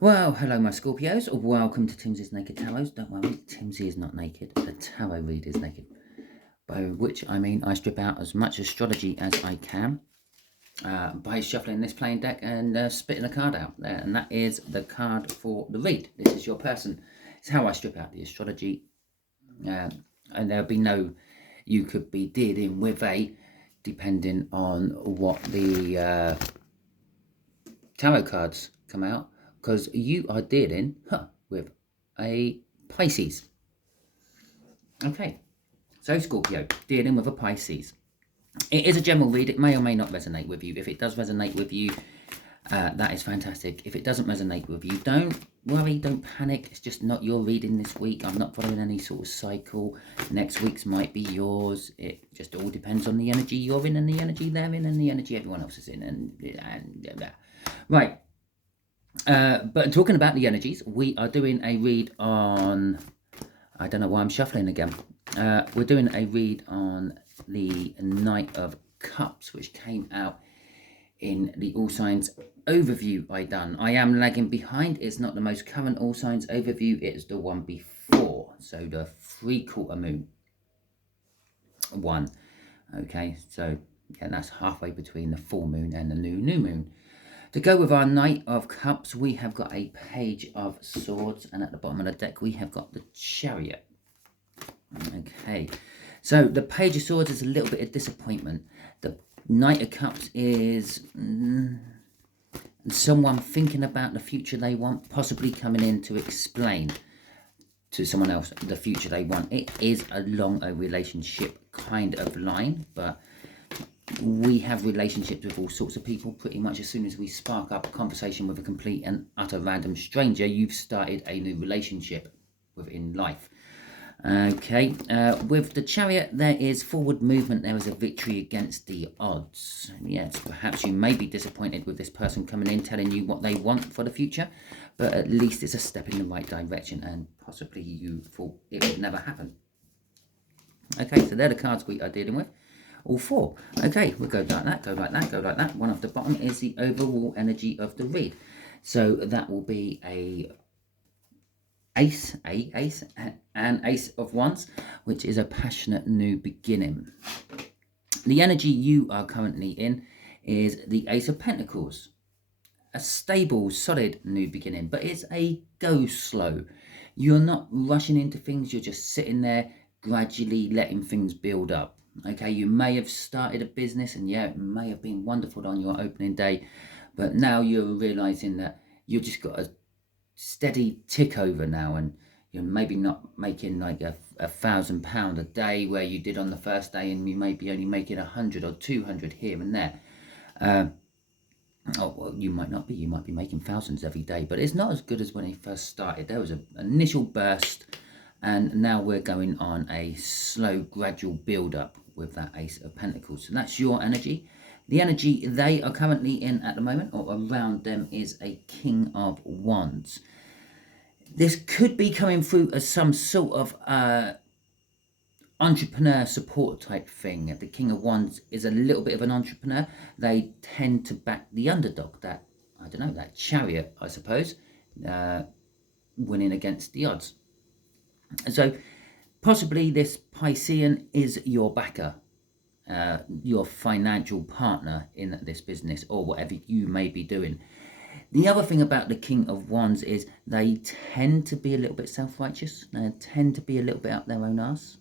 Well, hello my Scorpios, welcome to Timsy's Naked Tarot. Don't worry, Timsy is not naked, the tarot reader is naked. By which I mean I strip out as much astrology as I can by shuffling this plain deck and spitting a card out there. And that is the card for the read. This is your person. It's how I strip out the astrology. And there'll be no, you could be dealing with a, depending on what the tarot cards come out, because you are dealing with a Pisces. Okay, so Scorpio, dealing with a Pisces. It is a general read. It may or may not resonate with you. If it does resonate with you, that is fantastic. If it doesn't resonate with you, don't worry, don't panic. It's just not your reading this week. I'm not following any sort of cycle. Next week's might be yours. It just all depends on the energy you're in and the energy they're in and the energy everyone else is in. And right. But talking about the energies, we are doing a read on, I don't know why I'm shuffling again. We're doing a read on the Knight of Cups, which came out in the All Signs overview I done. I am lagging behind. It's not the most current All Signs overview. It's the one before. So the 3/4 moon one. Okay, so yeah, that's halfway between the full moon and the new moon. To go with our Knight of Cups, we have got a Page of Swords, and at the bottom of the deck, we have got the Chariot. Okay, so the Page of Swords is a little bit of disappointment. The Knight of Cups is someone thinking about the future they want, possibly coming in to explain to someone else the future they want. It is along a relationship kind of line, but we have relationships with all sorts of people. Pretty much as soon as we spark up a conversation with a complete and utter random stranger, you've started a new relationship within life. Okay, with the Chariot, there is forward movement. There is a victory against the odds. Yes, perhaps you may be disappointed with this person coming in telling you what they want for the future, but at least it's a step in the right direction, and possibly you thought it would never happen. Okay, so they're the cards we are dealing with. All four. Okay, we'll go like that, go like that, go like that. One off the bottom is the overall energy of the read. So that will be an ace of wands, which is a passionate new beginning. The energy you are currently in is the Ace of Pentacles. A stable, solid new beginning, but it's a go slow. You're not rushing into things, you're just sitting there gradually letting things build up. Okay, you may have started a business and yeah, it may have been wonderful on your opening day, but now you're realizing that you've just got a steady tick over now, and you're maybe not making like £1,000 a day where you did on the first day, and you may be only making 100 or 200 here and there. Oh, well, you might not be. You might be making thousands every day, but it's not as good as when it first started. There was an initial burst, and now we're going on a slow, gradual build-up with that Ace of Pentacles. So that's your energy. The energy they are currently in at the moment, or around them, is a King of Wands. This could be coming through as some sort of entrepreneur support type thing. The King of Wands is a little bit of an entrepreneur. They tend to back the underdog, that, I don't know, that Chariot, I suppose, winning against the odds. So possibly this Piscean is your backer, your financial partner in this business or whatever you may be doing. The other thing about the King of Wands is they tend to be a little bit self-righteous. They tend to be a little bit up their own arse.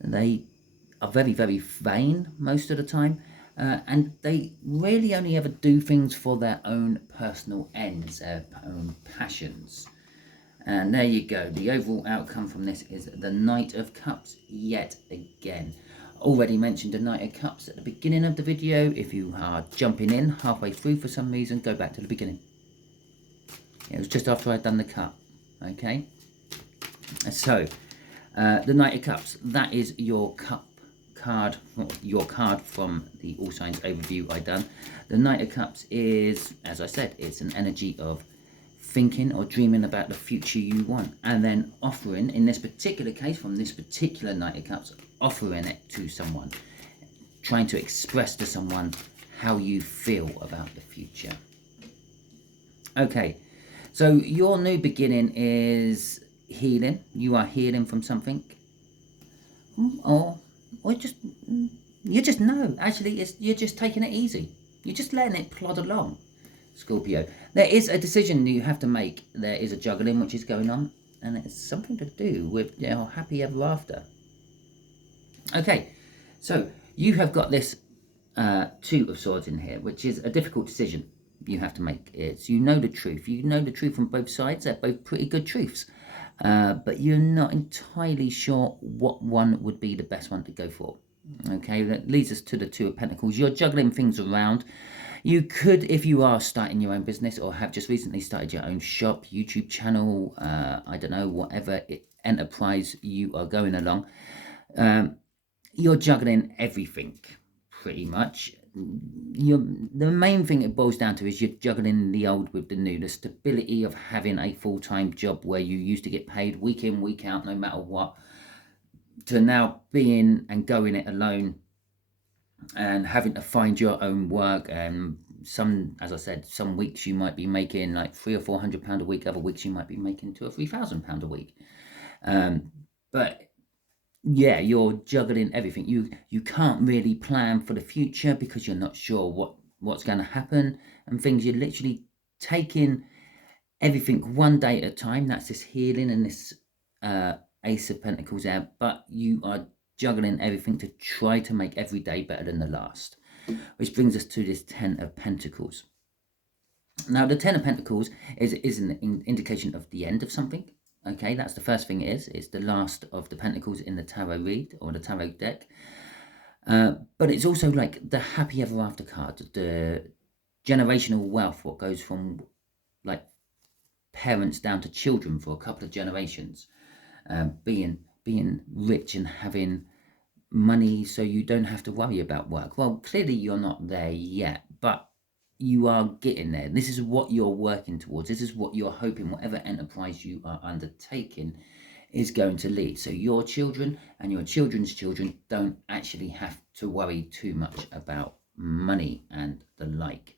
They are very, very vain most of the time. And they really only ever do things for their own personal ends, their own passions. And there you go. The overall outcome from this is the Knight of Cups yet again. Already mentioned the Knight of Cups at the beginning of the video. If you are jumping in halfway through for some reason, go back to the beginning. It was just after I'd done the cut. Okay. So, the Knight of Cups, that is your card from the All Signs overview I done. The Knight of Cups is, as I said, it's an energy of thinking or dreaming about the future you want, and then offering, in this particular case, from this particular Knight of Cups, offering it to someone, trying to express to someone how you feel about the future. Okay, So your new beginning is healing. You are healing from something, or just you just know. Actually, you're just taking it easy. You're just letting it plod along. Scorpio, there is a decision you have to make. There is a juggling which is going on, and it's something to do with your happy ever after. Okay, so you have got this Two of Swords in here, which is a difficult decision you have to make. It's, you know the truth. You know the truth from both sides. They're both pretty good truths. But you're not entirely sure what one would be the best one to go for. Okay, that leads us to the Two of Pentacles. You're juggling things around. You could, if you are starting your own business or have just recently started your own shop, YouTube channel, I don't know, whatever enterprise you are going along, you're juggling everything pretty much. The main thing it boils down to is you're juggling the old with the new. The stability of having a full-time job where you used to get paid week in, week out, no matter what, to now being and going it alone and having to find your own work. And some, as I said, some weeks you might be making like £300 or £400 a week. Other weeks you might be making £2,000 or £3,000 a week. But yeah, you're juggling everything. You can't really plan for the future because you're not sure what's going to happen and things. You're literally taking everything one day at a time. That's this healing and this Ace of Pentacles out. But you are juggling everything to try to make every day better than the last. Which brings us to this Ten of Pentacles. Now, the Ten of Pentacles is an indication of the end of something. Okay, that's the first thing it is. It's the last of the Pentacles in the tarot read or the tarot deck. But it's also like the happy ever after card, the generational wealth, what goes from like parents down to children for a couple of generations, being rich and having money so you don't have to worry about work. Well, clearly you're not there yet, but you are getting there. This is what you're working towards. This is what you're hoping whatever enterprise you are undertaking is going to lead. So your children and your children's children don't actually have to worry too much about money and the like.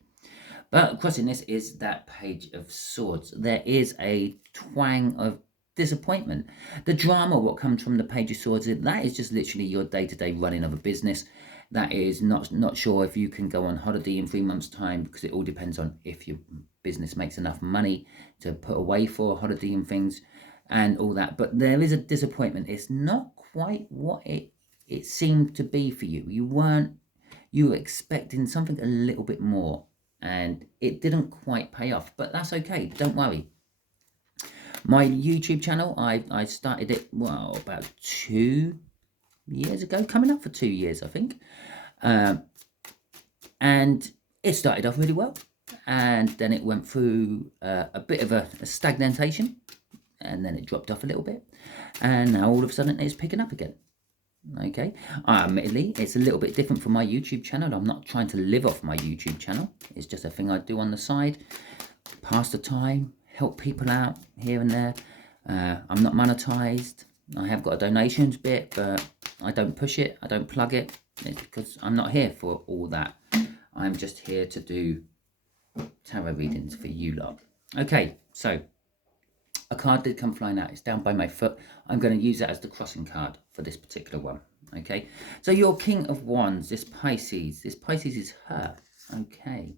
But crossing this is that Page of Swords. There is a twang of disappointment. The drama, what comes from the Page of Swords, that is just literally your day-to-day running of a business. That is not sure if you can go on holiday in 3 months' time, because it all depends on if your business makes enough money to put away for a holiday and things and all that. But there is a disappointment. It's not quite what it seemed to be for you. You were expecting something a little bit more, and it didn't quite pay off. But that's okay. Don't worry. My YouTube channel, I started it, well, about 2 years ago, coming up for 2 years, I think. And it started off really well. And then it went through a bit of a stagnation. And then it dropped off a little bit. And now all of a sudden it's picking up again. Okay. Admittedly, it's a little bit different from my YouTube channel. I'm not trying to live off my YouTube channel. It's just a thing I do on the side. Pass the time, help people out here and there. I'm not monetized. I have got a donations bit, but I don't push it. I don't plug it. It's because I'm not here for all that. I'm just here to do tarot readings for you lot. Okay, so a card did come flying out. It's down by my foot. I'm going to use that as the crossing card for this particular one. Okay, so your King of Wands, this Pisces. This Pisces is her. Okay,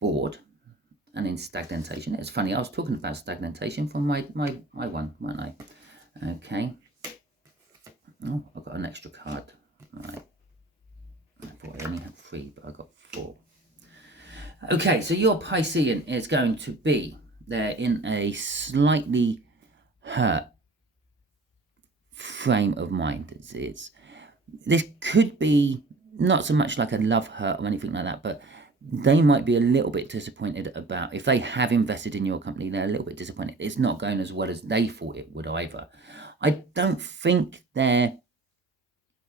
bored and in stagnation. It's funny, I was talking about stagnation from my one, weren't I? Okay. Oh, I've got an extra card. Right. I thought I only had 3, but I got 4. Okay, so your Piscean is going to be there in a slightly hurt frame of mind. This could be not so much like a love hurt or anything like that, but they might be a little bit disappointed about, if they have invested in your company, they're a little bit disappointed. It's not going as well as they thought it would either. I don't think they're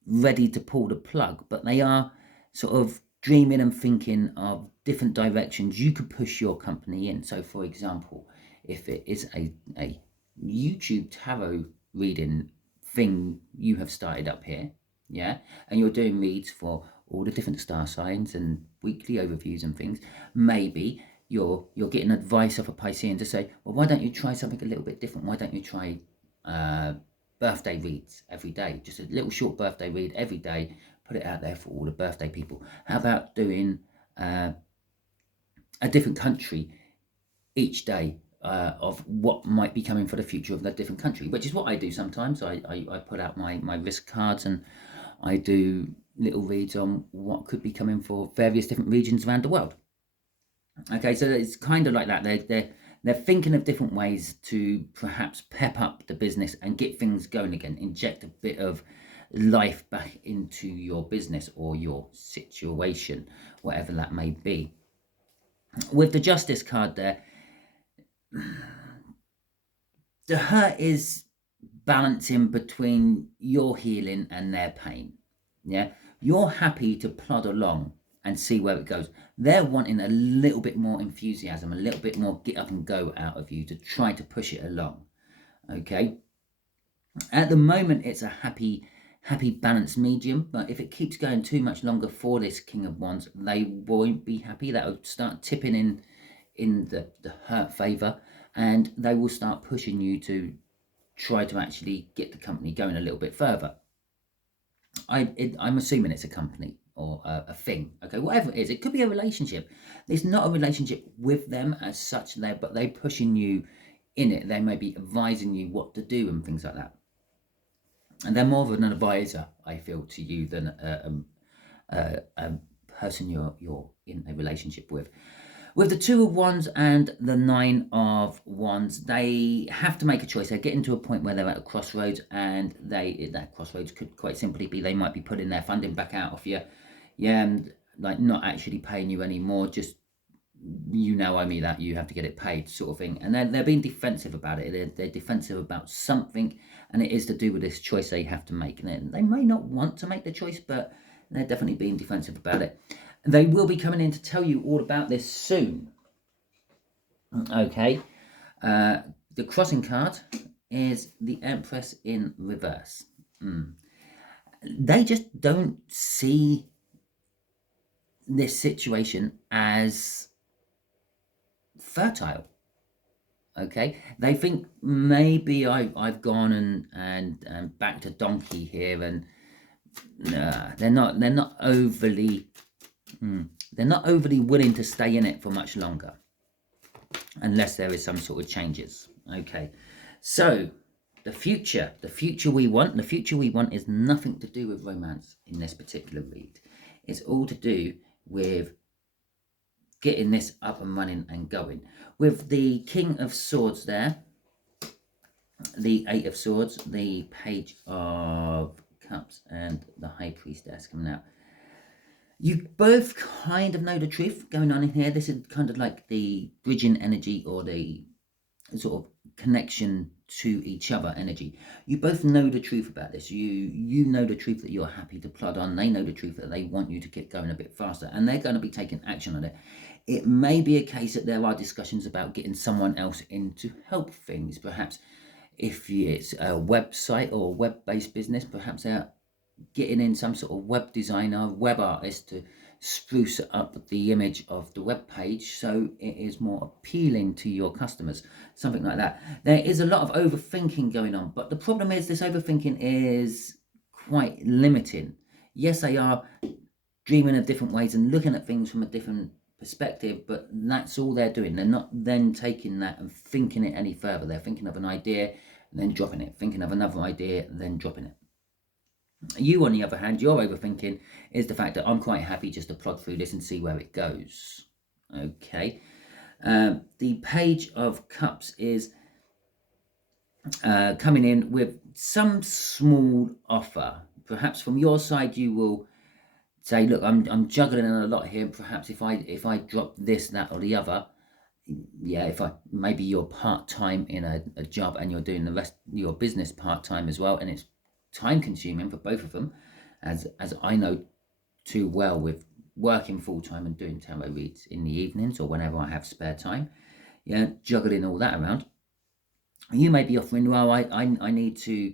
ready to pull the plug, but they are sort of dreaming and thinking of different directions you could push your company in. So for example, if it is a YouTube tarot reading thing you have started up here, yeah, and you're doing reads for all the different star signs and weekly overviews and things, maybe you're getting advice off a Piscean to say, well, why don't you try something a little bit different? Why don't you try birthday reads every day? Just a little short birthday read every day. Put it out there for all the birthday people. How about doing a different country each day of what might be coming for the future of that different country, which is what I do sometimes. I put out my risk cards and I do little reads on what could be coming for various different regions around the world. Okay, so it's kind of like that. They're thinking of different ways to perhaps pep up the business and get things going again, inject a bit of life back into your business or your situation, whatever that may be. With the Justice card there, the hurt is balancing between your healing and their pain. Yeah, you're happy to plod along and see where it goes. They're wanting a little bit more enthusiasm, a little bit more get up and go out of you to try to push it along. Okay, at the moment it's a happy balanced medium, but if it keeps going too much longer for this King of Wands, they won't be happy. That'll start tipping in the hurt favor, and they will start pushing you to try to actually get the company going a little bit further. I'm assuming it's a company or a thing. Okay, whatever it is, it could be a relationship. It's not a relationship with them as such there, but they're pushing you in it. They may be advising you what to do and things like that. And they're more of an advisor, I feel, to you than a person you're in a relationship with. With the Two of Wands and the Nine of Wands, they have to make a choice. They're getting to a point where they're at a crossroads, and that crossroads could quite simply be they might be putting their funding back out of you, and like not actually paying you anymore. Just I mean that you have to get it paid, sort of thing. And they're being defensive about it. They're defensive about something, and it is to do with this choice they have to make. And they may not want to make the choice, but they're definitely being defensive about it. They will be coming in to tell you all about this soon. Okay. The crossing card is the Empress in reverse. They just don't see this situation as fertile. Okay, they think maybe I've gone and backed a donkey here, and they're not overly willing to stay in it for much longer, unless there is some sort of changes. Okay, so the future we want is nothing to do with romance in this particular read. It's all to do with getting this up and running and going. With the King of Swords there, the Eight of Swords, the Page of Cups, and the High Priestess coming out. You both kind of know the truth going on in here. This is kind of like the bridging energy, or the sort of connection to each other energy. You both know the truth about this. You know the truth that you're happy to plod on. They know the truth that they want you to get going a bit faster, and they're going to be taking action on it. It may be a case that there are discussions about getting someone else in to help things. Perhaps if it's a website or a web-based business, perhaps they're getting in some sort of web designer, web artist to spruce up the image of the web page so it is more appealing to your customers, something like that. There is a lot of overthinking going on, but the problem is this overthinking is quite limiting. Yes, they are dreaming of different ways and looking at things from a different perspective, but that's all they're doing. They're not then taking that and thinking it any further. They're thinking of an idea and then dropping it, thinking of another idea and then dropping it. You, on the other hand, your overthinking is the fact that I'm quite happy just to plod through this and see where it goes. Okay. The Page of Cups is coming in with some small offer. Perhaps from your side you will say, look, I'm juggling a lot here. Perhaps if I drop this, that, or the other, if maybe you're part-time in a job and you're doing the rest of your business part-time as well, and it's time consuming for both of them, as I know too well, with working full-time and doing tarot reads in the evenings or whenever I have spare time, juggling all that around. You may be offering, well, I need to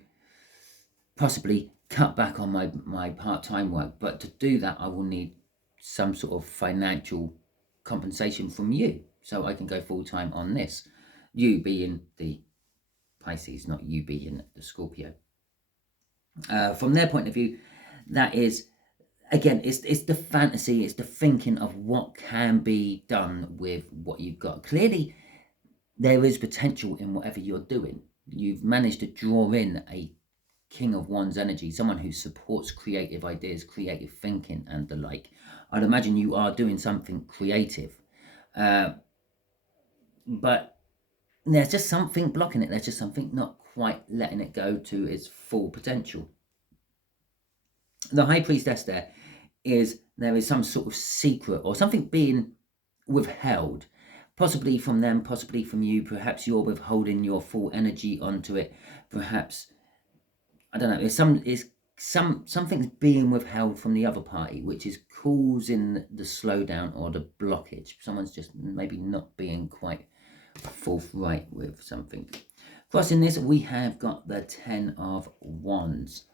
possibly cut back on my part-time work, but to do that I will need some sort of financial compensation from you. so I can go full-time on this. You being the Pisces, not you being the Scorpio. From their point of view, that is, again, it's the fantasy, it's the thinking of what can be done with what you've got. Clearly, there is potential in whatever you're doing. You've managed to draw in a King of Wands energy, someone who supports creative ideas, creative thinking, and the like. I'd imagine you are doing something creative. But there's just something blocking it. There's just something not quite letting it go to its full potential. The High Priestess there is some sort of secret or something being withheld, possibly from them, possibly from you. Perhaps you're withholding your full energy onto it. Perhaps, I don't know, something's being withheld from the other party, which is causing the slowdown or the blockage. Someone's just maybe not being quite forthright with something. Crossing this, we have got the Ten of Wands.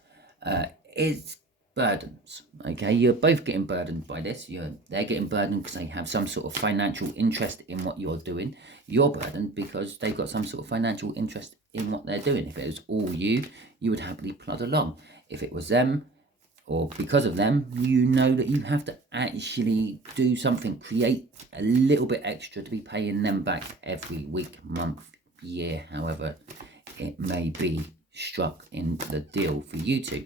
It's burdens. Okay, you're both getting burdened by this. They're getting burdened because they have some sort of financial interest in what you're doing. You're burdened because they've got some sort of financial interest in what they're doing. If it was all you would happily plod along. If it was them, or because of them, you know that you have to actually do something, create a little bit extra to be paying them back every week, month, year, however it may be struck in the deal for you two.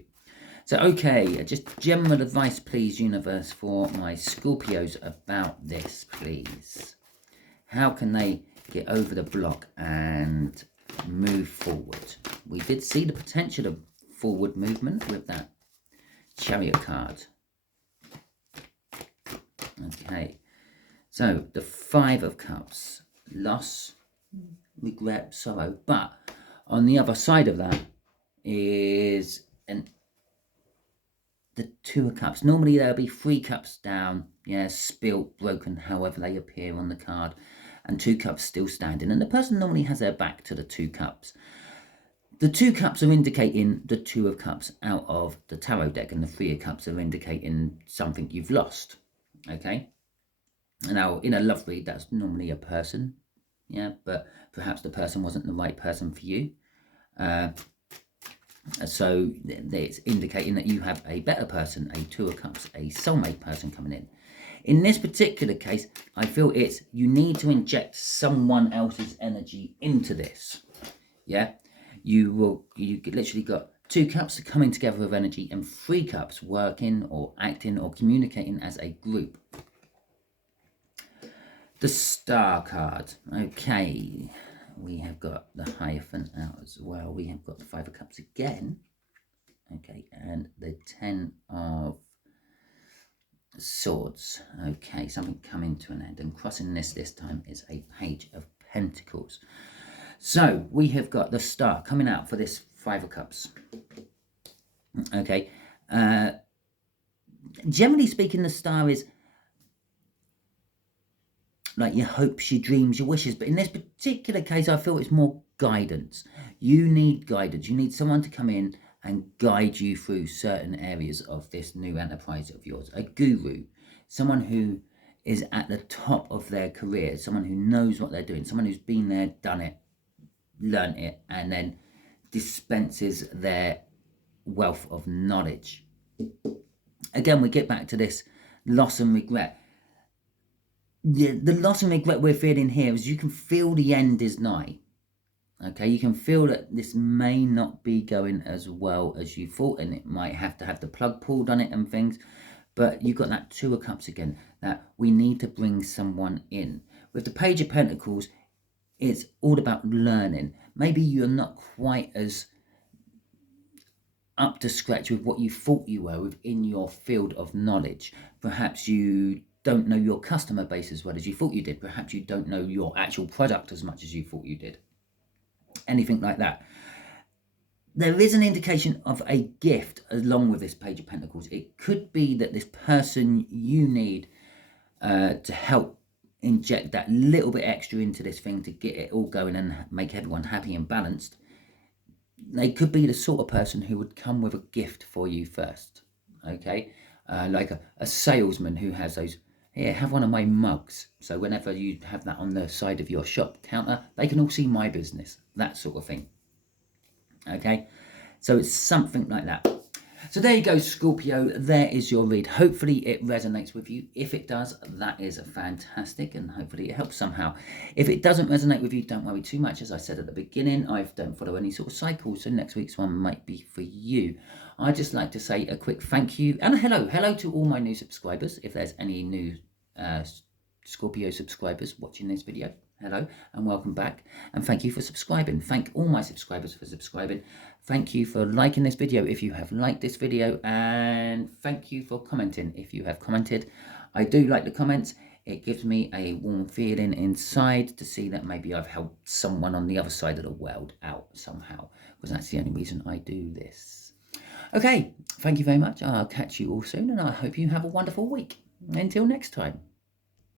So, okay, just general advice, please, universe, for my Scorpios about this, please. How can they get over the block and move forward? We did see the potential of forward movement with that Chariot card. Okay, so the Five of Cups, loss, regret, sorrow, but on the other side of that is the Two of Cups. Normally there'll be 3 cups down, spilt, broken, however they appear on the card, and 2 cups still standing, and the person normally has their back to the 2 cups. The 2 cups are indicating the 2 of Cups out of the tarot deck, and the 3 of Cups are indicating something you've lost. Okay? Now, in a love read, that's normally a person, but perhaps the person wasn't the right person for you. So it's indicating that you have a better person, a 2 of Cups, a soulmate person coming in. In this particular case, I feel you need to inject someone else's energy into this. Yeah? You literally got 2 cups coming together of energy and 3 cups working or acting or communicating as a group. The Star card. Okay, we have got the Hierophant out as well. We have got the 5 of Cups again. Okay, and the 10 of Swords. Okay, something coming to an end. And crossing this time is a Page of Pentacles. So we have got the Star coming out for this 5 of Cups. Okay. Generally speaking, the Star is like your hopes, your dreams, your wishes. But in this particular case, I feel it's more guidance. You need guidance. You need someone to come in and guide you through certain areas of this new enterprise of yours. A guru, someone who is at the top of their career, someone who knows what they're doing, someone who's been there, done it, learnt it, and then dispenses their wealth of knowledge. Again, we get back to this loss and regret. The loss and regret we're feeling here is you can feel the end is nigh. Okay, you can feel that this may not be going as well as you thought, and it might have to have the plug pulled on it and things. But you've got that 2 of Cups again, that we need to bring someone in. With the Page of Pentacles, it's all about learning. Maybe you're not quite as up to scratch with what you thought you were within your field of knowledge. Perhaps you don't know your customer base as well as you thought you did. Perhaps you don't know your actual product as much as you thought you did. Anything like that. There is an indication of a gift along with this Page of Pentacles. It could be that this person you need to help inject that little bit extra into this thing to get it all going and make everyone happy and balanced. They could be the sort of person who would come with a gift for you first. Okay, like a salesman who has those Here, have one of my mugs. So whenever you have that on the side of your shop counter, they can all see my business. That sort of thing. Okay, so it's something like that. So there you go, Scorpio. There is your read. Hopefully it resonates with you. If it does, that is fantastic, and hopefully it helps somehow. If it doesn't resonate with you, don't worry too much. As I said at the beginning, I don't follow any sort of cycle, so next week's one might be for you. I'd just like to say a quick thank you and a hello to all my new subscribers. If there's any new Scorpio subscribers watching this video, hello and welcome back, and thank you for subscribing. Thank all my subscribers for subscribing. Thank you for liking this video if you have liked this video, and thank you for commenting if you have commented. I do like the comments. It gives me a warm feeling inside to see that maybe I've helped someone on the other side of the world out somehow, because that's the only reason I do this. Okay, thank you very much. I'll catch you all soon, and I hope you have a wonderful week. Until next time.